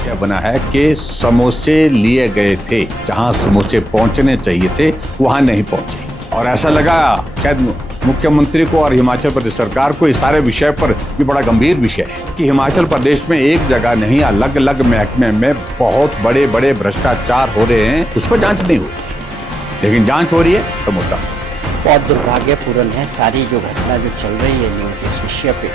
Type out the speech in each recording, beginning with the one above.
विषय बना है कि समोसे लिए गए थे, जहां समोसे पहुंचने चाहिए थे वहां नहीं पहुंचे। और ऐसा लगा शायद मुख्यमंत्री को और हिमाचल प्रदेश सरकार को इस सारे विषय पर ये बड़ा गंभीर विषय है कि हिमाचल प्रदेश में एक जगह नहीं अलग अलग महकमे में बहुत बड़े बड़े भ्रष्टाचार हो रहे हैं, उस पर जांच नहीं हो रही, लेकिन जांच हो रही है समोसा। बहुत दुर्भाग्यपूर्ण है सारी जो घटना जो चल रही है न्यूज इस विषय पे।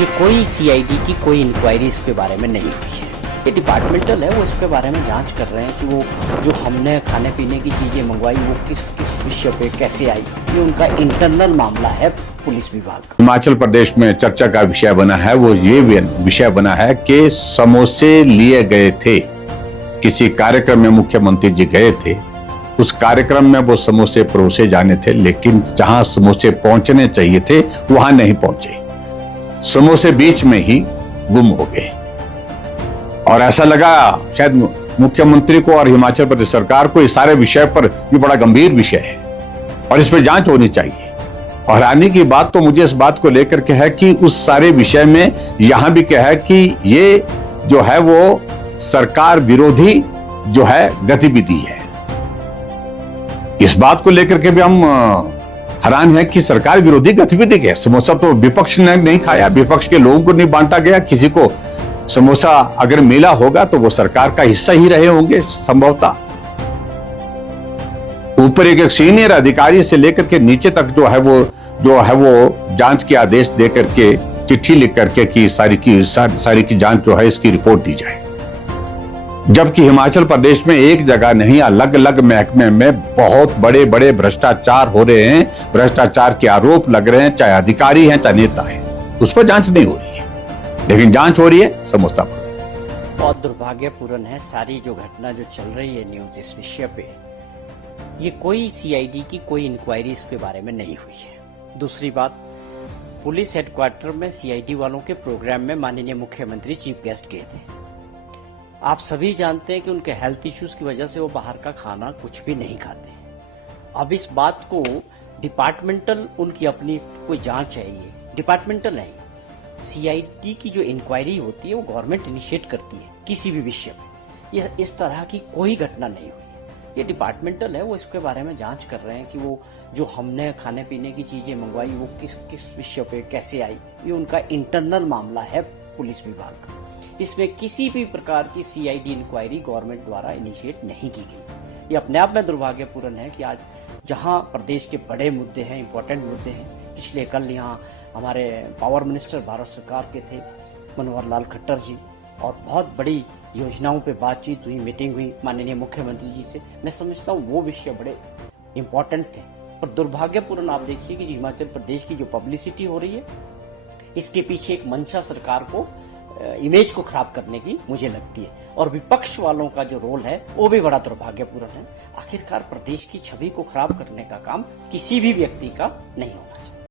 ये कोई सीआईडी की कोई इंक्वायरी इसके बारे में नहीं हुई है। ये डिपार्टमेंटल है, वो इसके बारे में जांच कर रहे हैं कि वो जो हमने खाने पीने की चीजें मंगवाई वो किस किस विषय पे कैसे आई, ये उनका इंटरनल मामला है पुलिस विभाग। हिमाचल प्रदेश में चर्चा का विषय बना है, वो ये विषय बना है कि समोसे लिए गए थे, किसी कार्यक्रम में मुख्यमंत्री जी गए थे, उस कार्यक्रम में वो समोसे परोसे जाने थे, लेकिन जहां समोसे पहुंचने चाहिए थे वहां नहीं पहुंचे, समोसे बीच में ही गुम हो गए। और ऐसा लगा शायद मुख्यमंत्री को और हिमाचल प्रदेश सरकार को इस सारे विषय पर ये बड़ा गंभीर विषय है और इस पर जांच होनी चाहिए। और हैरानी की बात तो मुझे इस बात को लेकर के है कि उस सारे विषय में यहां भी क्या है कि ये जो है वो सरकार विरोधी जो है गतिविधि है। इस बात को लेकर के भी हम हैरान है कि सरकार विरोधी गतिविधि है। समोसा तो विपक्ष ने नहीं खाया, विपक्ष के लोगों को नहीं बांटा गया, किसी को समोसा अगर मिला होगा तो वो सरकार का हिस्सा ही रहे होंगे संभवतः। ऊपर एक सीनियर अधिकारी से लेकर के नीचे तक जो है वो जांच के आदेश दे करके चिट्ठी लिख करके कि सारी की जांच जो है इसकी रिपोर्ट दी जाए, जबकि हिमाचल प्रदेश में एक जगह नहीं अलग अलग महकमे में बहुत बड़े बड़े भ्रष्टाचार हो रहे हैं, भ्रष्टाचार के आरोप लग रहे हैं, चाहे अधिकारी हैं चाहे नेता हैं, उस पर जांच नहीं हो रही है, लेकिन जांच हो रही है समोसा पर। बहुत दुर्भाग्यपूर्ण है सारी जो घटना जो चल रही है न्यूज इस विषय पे। ये कोई सीआईडी की कोई इंक्वायरी इसके बारे में नहीं हुई है। दूसरी बात, पुलिस हेडक्वार्टर में सीआईडी वालों के प्रोग्राम में माननीय मुख्यमंत्री चीफ गेस्ट गए थे। आप सभी जानते हैं कि उनके हेल्थ इश्यूज की वजह से वो बाहर का खाना कुछ भी नहीं खाते। अब इस बात को डिपार्टमेंटल उनकी अपनी कोई जांच चाहिए, डिपार्टमेंटल नहीं, सीआईडी की जो इंक्वायरी होती है वो गवर्नमेंट इनिशिएट करती है किसी भी विषय में। ये इस तरह की कोई घटना नहीं हुई, ये डिपार्टमेंटल है, वो इसके बारे में जांच कर रहे हैं कि वो जो हमने खाने पीने की चीजें मंगवाई वो किस किस विषय पे कैसे आई, ये उनका इंटरनल मामला है पुलिस विभाग का। इसमें किसी भी प्रकार की सीआईडी इंक्वायरी गवर्नमेंट द्वारा इनिशिएट नहीं की गई। ये अपने आप में दुर्भाग्यपूर्ण है कि आज जहां प्रदेश के बड़े मुद्दे हैं, इंपॉर्टेंट मुद्दे हैं, पिछले कल यहाँ हमारे पावर मिनिस्टर भारत सरकार के थे मनोहर लाल खट्टर जी, और बहुत बड़ी योजनाओं पे बातचीत हुई, मीटिंग हुई माननीय मुख्यमंत्री जी से। मैं समझता हूँ वो विषय बड़े इंपॉर्टेंट थे, पर दुर्भाग्यपूर्ण आप देखिए कि हिमाचल प्रदेश की जो पब्लिसिटी हो रही है इसके पीछे एक मंशा सरकार को इमेज को खराब करने की मुझे लगती है, और विपक्ष वालों का जो रोल है वो भी बड़ा दुर्भाग्यपूर्ण है। आखिरकार प्रदेश की छवि को खराब करने का काम किसी भी व्यक्ति का नहीं होना।